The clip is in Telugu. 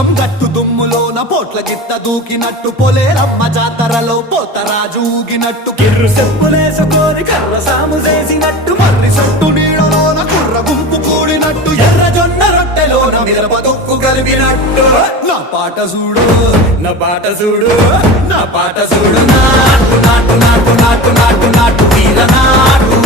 పోచం గట్టు దుమ్ములోన పోట్ల గిత్త దూకినట్టు పొలేరమ్మ జాతరలో పోతరాజు ఊగినట్టు కిర్రు చెప్పులేసుకొని కర్ర సాము చేసినట్టు మర్రి సొట్టు నీడలోన కుర్ర గుంపు కూడినట్టు ఎర్ర జొన్న రొట్టెలోన మిరప దొక్కు కలిపినట్టు నా పాట చూడు నా పాట చూడు నా పాట చూడు నాటు నాటు నాటు నాటు నాటు నాటు వీర నాటు